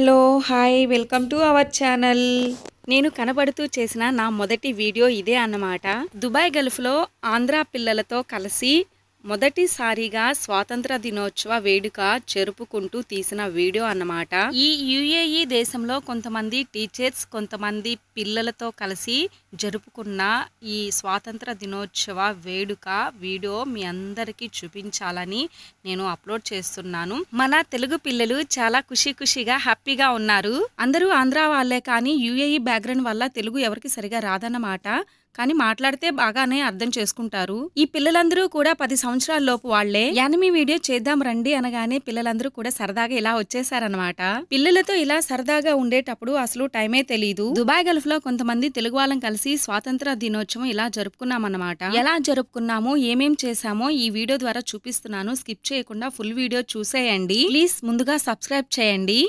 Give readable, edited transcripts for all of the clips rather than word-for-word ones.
Hello hi welcome to our channel. నేను కనబడుతూ చేసిన నా మొదటి వీడియో ఇదే అన్నమాట. దుబాయ్ గల్ఫ్లో ఆంధ్ర పిల్లలతో కలిసి మొదటిసారిగా స్వాతంత్ర దినోత్సవ వేడుక జరుపుకుంటూ తీసిన వీడియో అన్నమాట. ఈ యుఏఈ దేశంలో కొంతమంది టీచర్స్ కొంతమంది పిల్లలతో కలిసి జరుపుకున్న ఈ స్వాతంత్ర దినోత్సవ వేడుక వీడియో మీ అందరికీ చూపించాలని నేను అప్లోడ్ చేస్తున్నాను. మన తెలుగు పిల్లలు చాలా ఖుషిగా హ్యాపీగా ఉన్నారు. అందరూ ఆంధ్ర వాళ్ళే, కానీ యుఏఈ బ్యాక్గ్రౌండ్ వల్ల తెలుగు ఎవరికి సరిగా రాదన్నమాట. కానీ మాట్లాడితే బాగానే అర్థం చేసుకుంటారు. ఈ పిల్లలందరూ కూడా 10 సంవత్సరాల లోపు వాళ్లే. యానిమీ వీడియో చేద్దాం రండి అనగానే పిల్లలందరూ కూడా సరదాగా ఇలా వచ్చేసారనమాట. పిల్లలతో ఇలా సరదాగా ఉండేటప్పుడు అసలు టైమే తెలీదు. దుబాయ్ గల్ఫ్ లో కొంతమంది తెలుగు వాళ్ళం కలిసి స్వాతంత్ర దినోత్సవం ఇలా జరుపుకున్నామన్నమాట. ఎలా జరుపుకున్నామో ఏమేం చేశామో ఈ వీడియో ద్వారా చూపిస్తున్నాను. స్కిప్ చేయకుండా ఫుల్ వీడియో చూసేయండి. ప్లీజ్ ముందుగా సబ్స్క్రైబ్ చేయండి.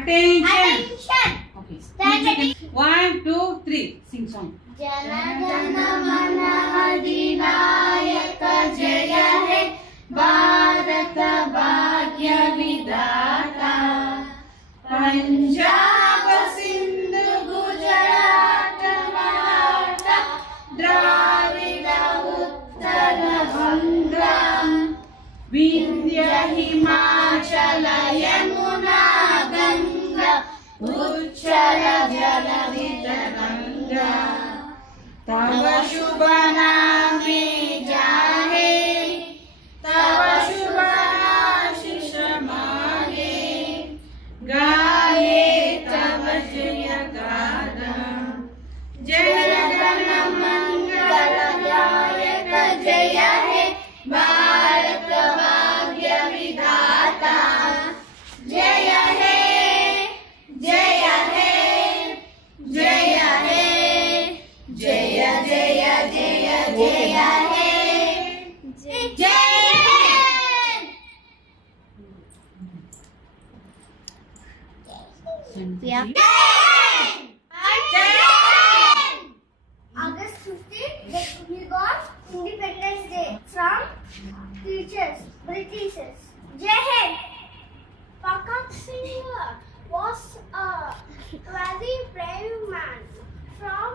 Attention. Okay. Standard is 1, 2, 3. Sing song. Jana Jana Mana Adinayaka Jaya He Bharata Bhagya Vidata Punjab Sindhu Gujarat Maratha Dravida Uttara Banga Vindhya Himachala Yamuna Ganga Uchala Jaladitanga Tava Shubha Name Jahe Tava Shubha Ashish Mage Gaye Tava Jaya Gada Jaya Gana Mangala Jayaka Jaya He Bharata Bhagya Vidata Jaya He Jaya He Jaya He Jaya Jaya Jaya Jaya He Jaya August 15th, we got Independence Day from teachers, Britishers. Jai Hind. Pakak Singh was a very brave man from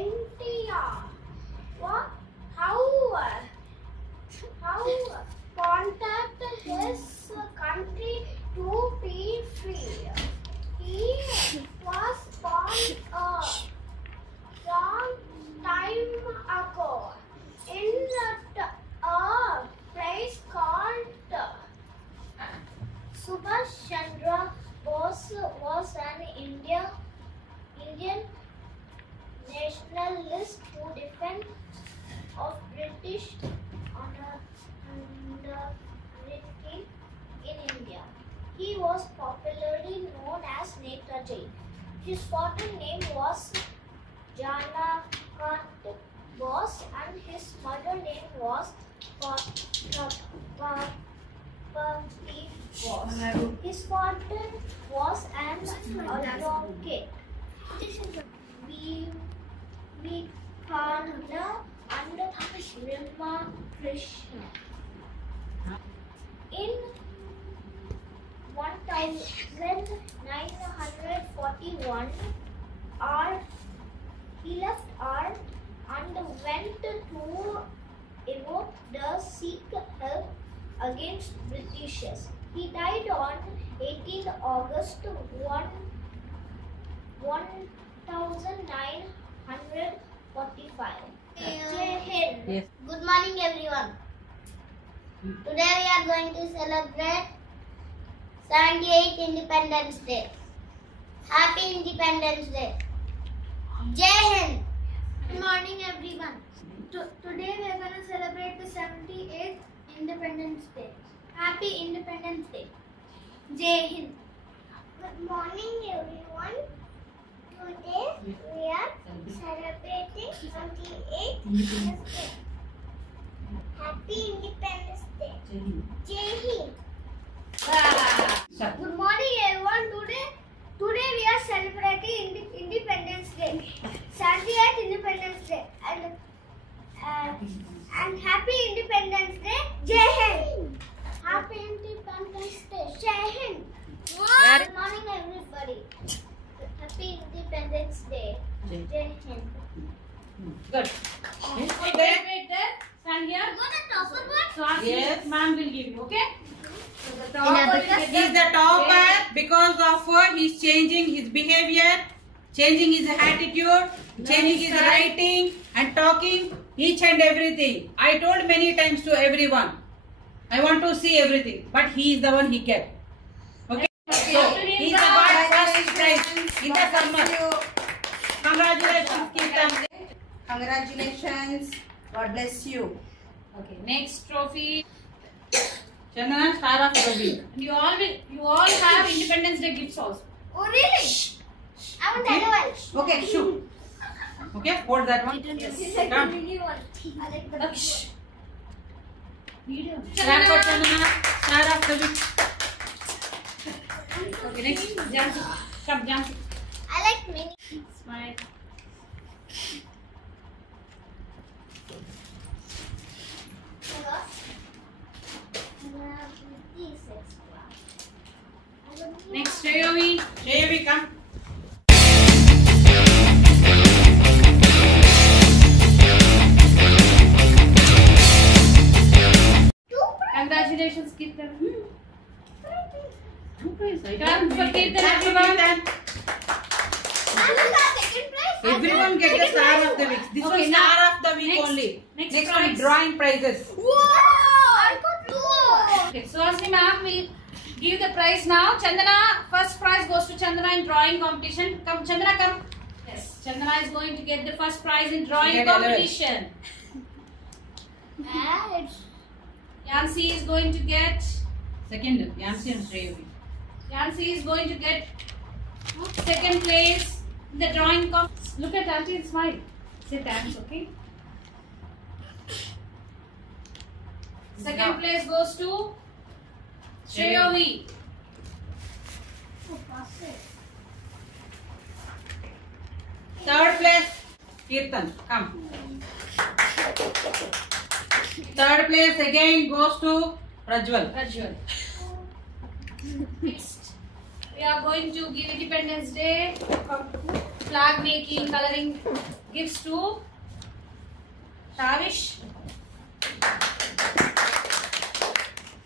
India. How contact his country to be free. He was born a long time ago in a place called Subhash Chandra Bose was an Indian nationalist who defended of British authority in India. He was popularly known as Netaji. His father's name was Janakant Bose and his mother's name was Pati Bose. His father was an advocate. Vivekananda and Ramakrishna. In 1941, he left art and went to evoke the Sikh help against Britishers. He died on 18 August 1945. Jai Hind. Yes. Good morning, everyone. Today we are going to celebrate 78th Independence Day. Happy Independence Day. Jai Hind. Good morning, everyone. Today we are going to celebrate the 78th Independence Day. Happy Independence Day. Jai Hind. Good morning, everyone. Today we are celebrating 78th Independence Day. Happy Independence Day. Jai Hind. Good morning, everyone. Today we are celebrating Independence Day. 78th Independence Day. And Jai Hind. Good. Wait there. Stand here. So ask Yes. ma'am will give you, okay? So the topper Abacus. He is the topper because of he's changing his behavior, changing his attitude, changing his writing and talking, each and everything. I told many times to everyone, I want to see everything, but he is the one he kept. Okay? So, he is the got first prize in the summer. Congratulations, Kirtan. Congratulations. God bless you. Okay, next trophy. Chandana, star of the week. You all have Independence Day gifts also. Oh, really? I want that one. Okay, shoot. Okay, hold that one. This is like Come. the mini one. I like the big one. Video. Clap for Chandana, star of the week. Okay, next. Jansi. Come, Jansi. I like mini. Smile. Next, Jayovi. Jayavi, come. Congratulations, Kirtan. Come Come for Kirtan, everyone. Everyone gets the star of the week. This Okay, was now- star of the week next- only. next Next prize. one, drawing prizes. Wow! I got two. Okay, so Asmi ma'am will give the prize now. Chandana, first prize goes to Chandana in drawing competition. Come, Chandana, come. Yes, Chandana is going to get the first prize in drawing Get alert. competition. Yancy is going to get. Second, Yancy and Jayavi. Yancy is going to get second place in the drawing comp. Look at Auntie and smile. Say thanks, okay? Second place goes to Shreyovi. Third place, Kirtan. Come. Third place again goes to Prajwal. Rajwal. Next, we are going to give Independence Day flag making, coloring gifts to Tavish.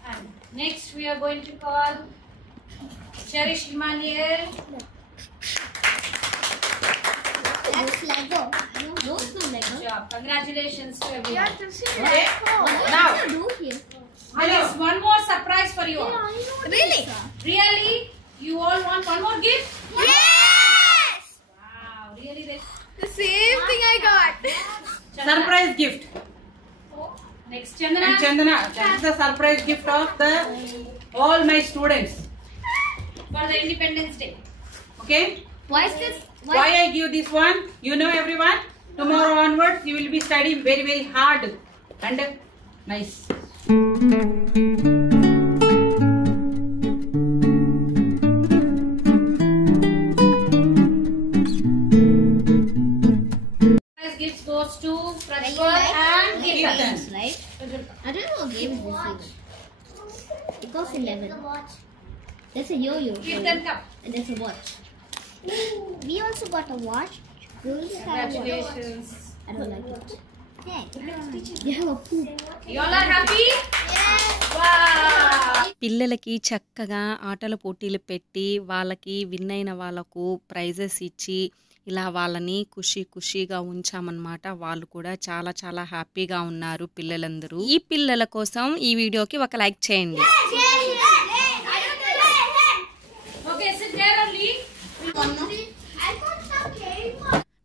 And next, we are going to call Cherish Emmanuel. That's Lego. Those no Lego. Good job. Congratulations to everyone. Okay. Now, What do you do here? There is one more surprise for you all. Really? Really? You all want one more gift? Yes! Wow, really? The same thing I got. surprise gift. Next, And Chandana. Chandana, that is the surprise gift of the all my students. For the Independence Day. Okay. Why is this? Why I give this one? You know everyone. Tomorrow onwards, you will be studying very very hard and nice. Prize gifts goes to Prajwal and Kirtan. Kirtan. Right? I don't know what game is this even. It costs 11. There's a yo-yo. Kirtan, come. And there's a watch. We also got a watch. Girls have a watch. Congratulations. I don't like it. Hey, you have a poop. You all are happy? Yes! Wow. పిల్లలకి చక్కగా ఆటల పోటీలు పెట్టి వాళ్ళకి win అయిన వాళ్ళకు prices ఇచ్చి ఇలా వాళ్ళని ఖుషీగా ఉంచామన్నమాట. వాళ్ళు కూడా చాలా చాలా హ్యాపీగా ఉన్నారు పిల్లలందరూ. ఈ పిల్లల కోసం ఈ వీడియోకి ఒక లైక్ చేయండి. Okay, sit there only.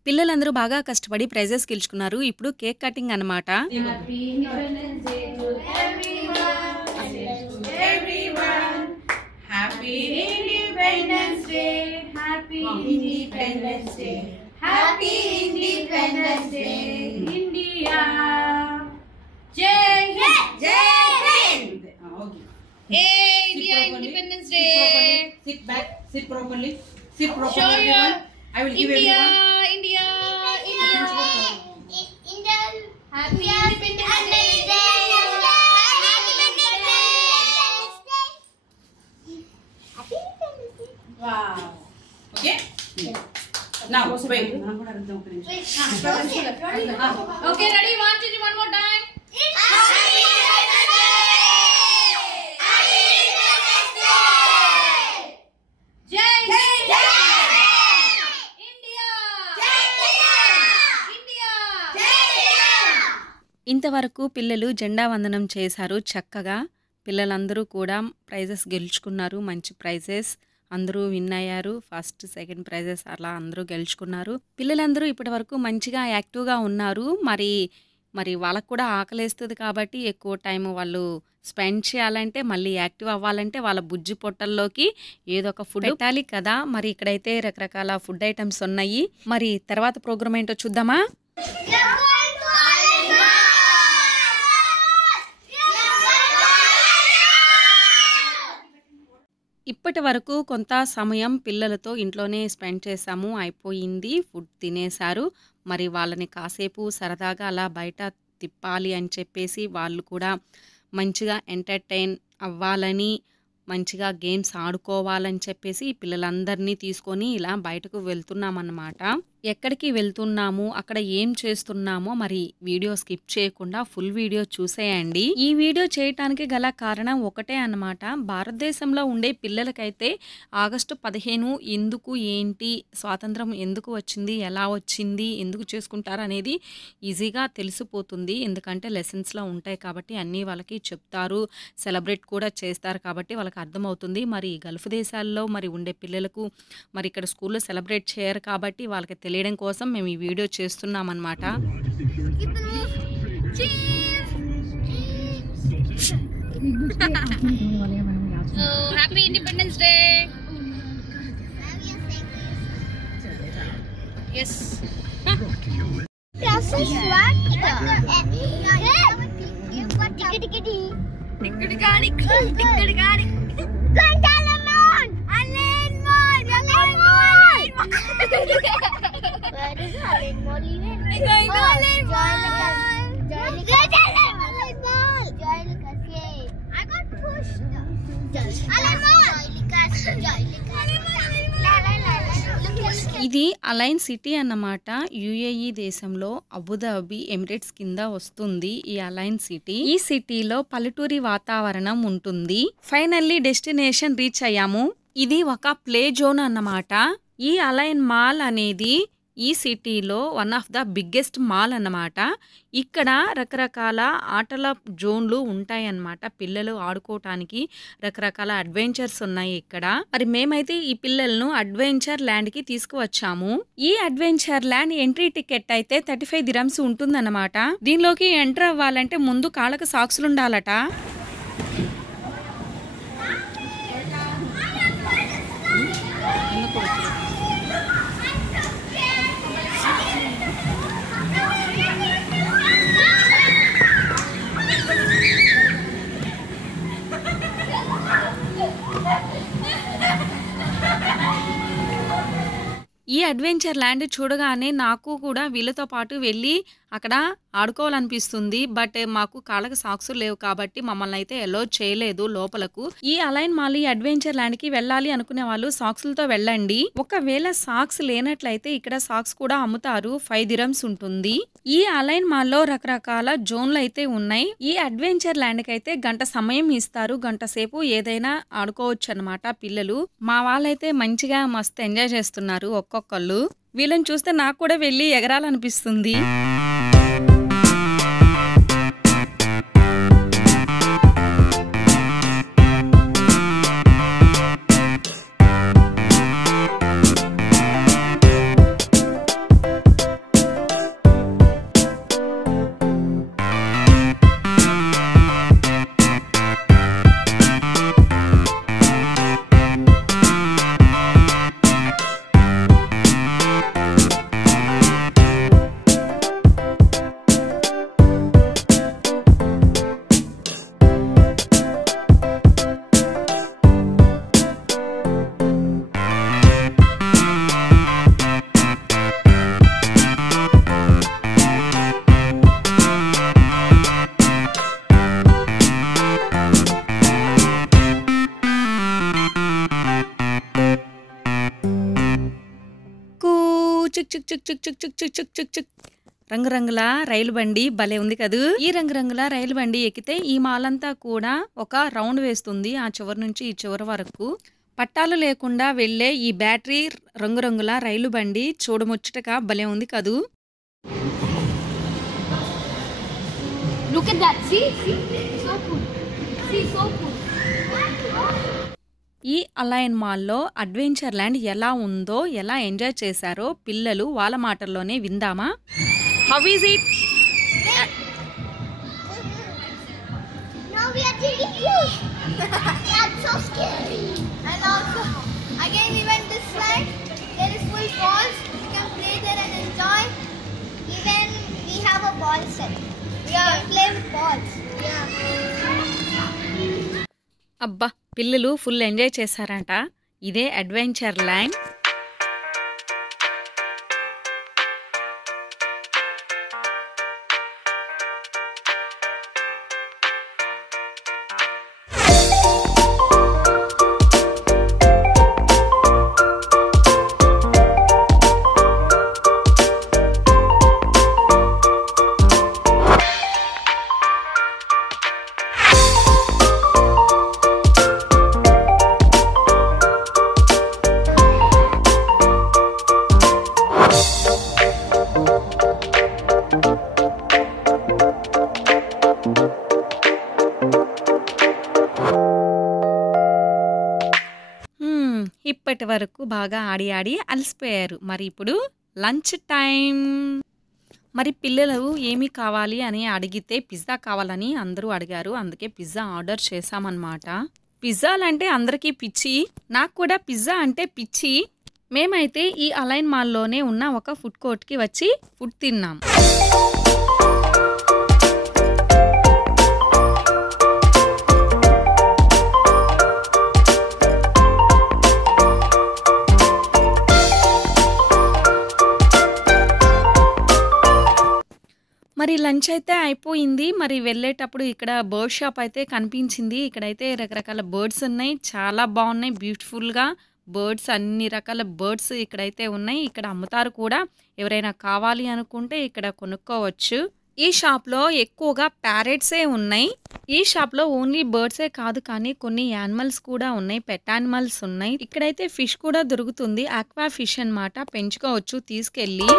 పిల్లలందరూ బాగా కష్టపడి ప్రైజెస్ గెలుచుకున్నారు. ఇప్పుడు కేక్ కటింగ్ అన్నమాట. Happy Independence Day to everyone. Everyone, happy Independence Day. Happy Independence Day. Happy Independence Day, India. Jai Hind. Jai Hind! Okay. Hey, Sit India properly. Independence Sit properly. Day. Sit back. Sit properly. Sit properly. Show your everyone. I will give India, everyone. India, India. Indian Happy Independence Day! Happy Independence Day! Wow. Okay. Now, wait. Okay, ready? 1, 2, 3, one more time. Jai India. India. ఇంతవరకు పిల్లలు జెండా వందనం చేశారు చక్కగా. పిల్లలందరూ కూడా prices గెలుచుకున్నారు, మంచి ప్రైజెస్. అందరూ విన్ అయ్యారు. ఫస్ట్, సెకండ్ ప్రైజెస్ అలా అందరూ గెలుచుకున్నారు. పిల్లలందరూ ఇప్పటి వరకు మంచిగా యాక్టివ్గా ఉన్నారు. మరి వాళ్ళకు కూడా ఆకలేస్తుంది కాబట్టి ఎక్కువ టైం వాళ్ళు స్పెండ్ చేయాలంటే, మళ్ళీ యాక్టివ్ అవ్వాలంటే వాళ్ళ బుజ్జి పొట్టల్లోకి ఏదో ఒక ఫుడ్ పెట్టాలి కదా. మరి ఇక్కడైతే రకరకాల ఫుడ్ ఐటమ్స్ ఉన్నాయి. మరి తర్వాత ప్రోగ్రామ్ ఏంటో చూద్దామా? ఇప్పటి వరకు కొంత సమయం పిల్లలతో ఇంట్లోనే స్పెండ్ చేశాము, అయిపోయింది. ఫుడ్ తినేశారు. మరి వాళ్ళని కాసేపు సరదాగా అలా బయట తిప్పాలి అని చెప్పేసి వాళ్ళు కూడా మంచిగా ఎంటర్టైన్ అవ్వాలని, మంచిగా గేమ్స్ ఆడుకోవాలని చెప్పేసి పిల్లలందరినీ తీసుకొని ఇలా బయటకు వెళ్తున్నామన్నమాట. ఎక్కడికి వెళ్తున్నాము, అక్కడ ఏం చేస్తున్నామో మరి వీడియో స్కిప్ చేయకుండా ఫుల్ వీడియో చూసేయండి. ఈ వీడియో చేయటానికి గల కారణం ఒకటే అన్నమాట. భారతదేశంలో ఉండే పిల్లలకైతే ఆగస్టు 15 ఎందుకు, ఏంటి, స్వాతంత్రం ఎందుకు వచ్చింది, ఎలా వచ్చింది, ఎందుకు చేసుకుంటారు అనేది ఈజీగా తెలిసిపోతుంది. ఎందుకంటే లెసన్స్లో ఉంటాయి కాబట్టి అన్నీ వాళ్ళకి చెప్తారు, సెలబ్రేట్ కూడా చేస్తారు కాబట్టి వాళ్ళకి అర్థమవుతుంది. మరి గల్ఫ్ దేశాల్లో మరి ఉండే పిల్లలకు మరి ఇక్కడ స్కూల్లో సెలబ్రేట్ చేయరు కాబట్టి వాళ్ళకి తెలియడం కోసం మేము ఈ వీడియో చేస్తున్నామన్నమాట. Happy independence day. ఎస్. ఇది అలైన్ సిటీ అన్నమాట. యుఏఈ దేశంలో అబుదాబి ఎమిరేట్స్ కింద వస్తుంది ఈ అలైన్ సిటీ. ఈ సిటీలో పల్లెటూరి వాతావరణం ఉంటుంది. ఫైనల్లీ డెస్టినేషన్ రీచ్ అయ్యాము. ఇది ఒక ప్లే జోన్ అన్నమాట. ఈ అలైన్ మాల్ అనేది ఈ సిటీలో one of the biggest mall అన్నమాట. ఇక్కడ రకరకాల ఆటల జోన్లు ఉంటాయన్నమాట. పిల్లలు ఆడుకోవటానికి రకరకాల అడ్వెంచర్స్ ఉన్నాయి ఇక్కడ. మరి మేమైతే ఈ పిల్లలను అడ్వెంచర్ ల్యాండ్కి తీసుకువచ్చాము. ఈ అడ్వెంచర్ ల్యాండ్ ఎంట్రీ టికెట్ అయితే 35 dirhams ఉంటుందన్నమాట. దీనిలోకి ఎంటర్ అవ్వాలంటే ముందు కాళ్ళకు సాక్సులు ఉండాలట. ఈ అడ్వెంచర్ ల్యాండ్ చూడగానే నాకు కూడా వీళ్ళతో పాటు వెళ్ళి అక్కడ ఆడుకోవాలనిపిస్తుంది. బట్ మాకు కాళ్ళకి సాక్సులు లేవు కాబట్టి మమ్మల్ని అయితే అలో చేయలేదు లోపలకు. ఈ అలైన్ మాల్ ఈ అడ్వెంచర్ ల్యాండ్ కి వెళ్ళాలి అనుకునే వాళ్ళు సాక్సులతో వెళ్ళండి. ఒకవేళ సాక్స్ లేనట్లయితే ఇక్కడ సాక్స్ కూడా అమ్ముతారు. 5 dirhams ఉంటుంది. ఈ అలైన్ మాల్ లో రకరకాల జోన్లు అయితే ఉన్నాయి. ఈ అడ్వెంచర్ ల్యాండ్ కి అయితే గంట సమయం ఇస్తారు. గంట సేపు ఏదైనా ఆడుకోవచ్చు అన్నమాట పిల్లలు. మా వాళ్ళైతే మంచిగా మస్తు ఎంజాయ్ చేస్తున్నారు ఒక్కొక్కళ్ళు. వీళ్ళని చూస్తే నాకు కూడా వెళ్ళి ఎగరాలనిపిస్తుంది. చిక్ చిక్ చిక్ చిక్ చిక్ చిక్ చిక్ చిక్ చిక్. రంగురంగుల రైలు బండి భలే ఉంది కదూ. ఈ రంగురంగుల రైలు బండి ఎక్కితే ఈ మాల్ అంతా కూడా ఒక రౌండ్ వేస్తుంది, ఆ చివరి నుంచి ఈ చివరి వరకు. పట్టాలు లేకుండా వెళ్లే ఈ బ్యాటరీ రంగురంగుల రైలు బండి చూడముచ్చటగా భలే ఉంది కదూ. Look at that. See? So cool. See, so cool. ఈ అలైన్ మాల్లో అడ్వెంచర్ ల్యాండ్ ఎలా ఉందో, ఎలా ఎంజాయ్ చేశారో పిల్లలు వాళ్ళ మాటల్లోనే విందామా. How is it? Now we are taking views. That's so scary. And also, again we went this side. There is full balls. We can play there and enjoy. Even we have a ball set. We can play with balls. Yeah. అబ్బా, పిల్లలు full enjoy చేశారంట. ఇదే adventure land. ఇప్పటి వరకు బాగా ఆడి ఆడి అలసిపోయారు. మరి ఇప్పుడు lunch time. మరి పిల్లలు ఏమి కావాలి అని అడిగితే పిజ్జా కావాలని అందరూ అడిగారు, అందుకే పిజ్జా ఆర్డర్ చేశామన్నమాట. పిజ్జాలంటే అందరికీ పిచ్చి, నాకు కూడా పిజ్జా అంటే పిచ్చి. మేమైతే ఈ అలైన్ మాల్లోనే ఉన్న ఒక ఫుడ్ కోర్ట్కి వచ్చి ఫుడ్ తిన్నాం. మరి లంచ్ అయితే అయిపోయింది. మరి వెళ్ళేటప్పుడు ఇక్కడ బర్డ్ షాప్ అయితే కనిపించింది. ఇక్కడైతే రకరకాల బర్డ్స్ ఉన్నాయి, చాలా బాగున్నాయి, బ్యూటిఫుల్గా బర్డ్స్, అన్ని రకాల బర్డ్స్ ఇక్కడైతే ఉన్నాయి. ఇక్కడ అమ్ముతారు కూడా, ఎవరైనా కావాలి అనుకుంటే ఇక్కడ కొనుక్కోవచ్చు. ఈ షాప్లో ఎక్కువగా ప్యారెట్సే ఉన్నాయి. ఈ షాప్లో ఓన్లీ బర్డ్సే కాదు కానీ కొన్ని యానిమల్స్ కూడా ఉన్నాయి, పెట్ యానిమల్స్ ఉన్నాయి. ఇక్కడైతే ఫిష్ కూడా దొరుకుతుంది, ఆక్వా ఫిష్ అన్నమాట, పెంచుకోవచ్చు తీసుకెళ్ళి.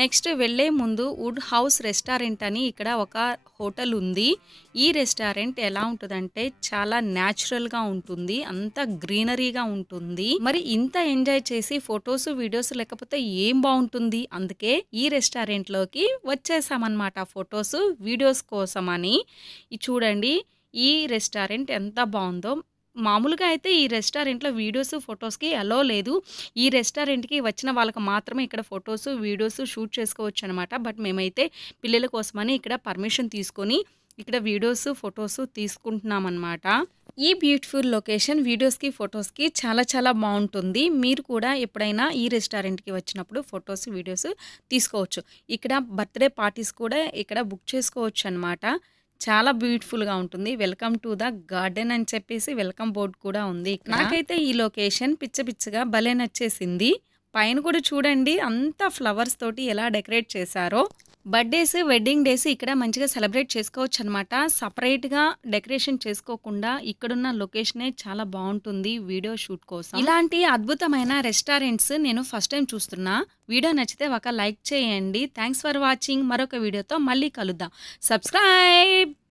నెక్స్ట్ వెళ్లే ముందు వుడ్ హౌస్ రెస్టారెంట్ అని ఇక్కడ ఒక హోటల్ ఉంది. ఈ రెస్టారెంట్ ఎలా ఉంటుందంటే చాలా న్యాచురల్గా ఉంటుంది, అంత గ్రీనరీగా ఉంటుంది. మరి ఇంత ఎంజాయ్ చేసి ఫొటోస్ వీడియోస్ లేకపోతే ఏం బాగుంటుంది, అందుకే ఈ రెస్టారెంట్లోకి వచ్చేసామన్నమాట ఫొటోస్ వీడియోస్ కోసమని. చూడండి ఈ రెస్టారెంట్ ఎంత బాగుందో. మామూలుగా అయితే ఈ రెస్టారెంట్లో వీడియోస్ ఫొటోస్కి అలో లేదు. ఈ రెస్టారెంట్కి వచ్చిన వాళ్ళకి మాత్రమే ఇక్కడ ఫొటోస్ వీడియోస్ షూట్ చేసుకోవచ్చు అనమాట. బట్ మేమైతే పిల్లల కోసమని ఇక్కడ పర్మిషన్ తీసుకొని ఇక్కడ వీడియోస్ ఫొటోస్ తీసుకుంటున్నాం అనమాట. ఈ బ్యూటిఫుల్ లొకేషన్ వీడియోస్కి ఫొటోస్కి చాలా చాలా బాగుంటుంది. మీరు కూడా ఎప్పుడైనా ఈ రెస్టారెంట్కి వచ్చినప్పుడు ఫొటోస్ వీడియోస్ తీసుకోవచ్చు. ఇక్కడ బర్త్డే పార్టీస్ కూడా ఇక్కడ బుక్ చేసుకోవచ్చు అనమాట. చాలా బ్యూటిఫుల్గా ఉంటుంది. వెల్కమ్ టు ద గార్డెన్ అని చెప్పేసి వెల్కమ్ బోర్డ్ కూడా ఉంది. నాకైతే ఈ లొకేషన్ పిచ్చగా భలే నచ్చేసింది. పైన కూడా చూడండి అంతా ఫ్లవర్స్ తోటి ఎలా డెకరేట్ చేశారో. బర్త్డేస్ వెడ్డింగ్ డేస్ ఇక్కడ మంచిగా సెలబ్రేట్ చేసుకోవచ్చు అనమాట. సపరేట్గా డెకరేషన్ చేసుకోకుండా ఇక్కడున్న లొకేషనే చాలా బాగుంటుంది వీడియో షూట్ కోసం. ఇలాంటి అద్భుతమైన రెస్టారెంట్స్ నేను ఫస్ట్ టైం చూస్తున్నా. వీడియో నచ్చితే ఒక లైక్ చేయండి. Thanks for watching. మరొక వీడియోతో మళ్ళీ కలుద్దాం. సబ్స్క్రైబ్.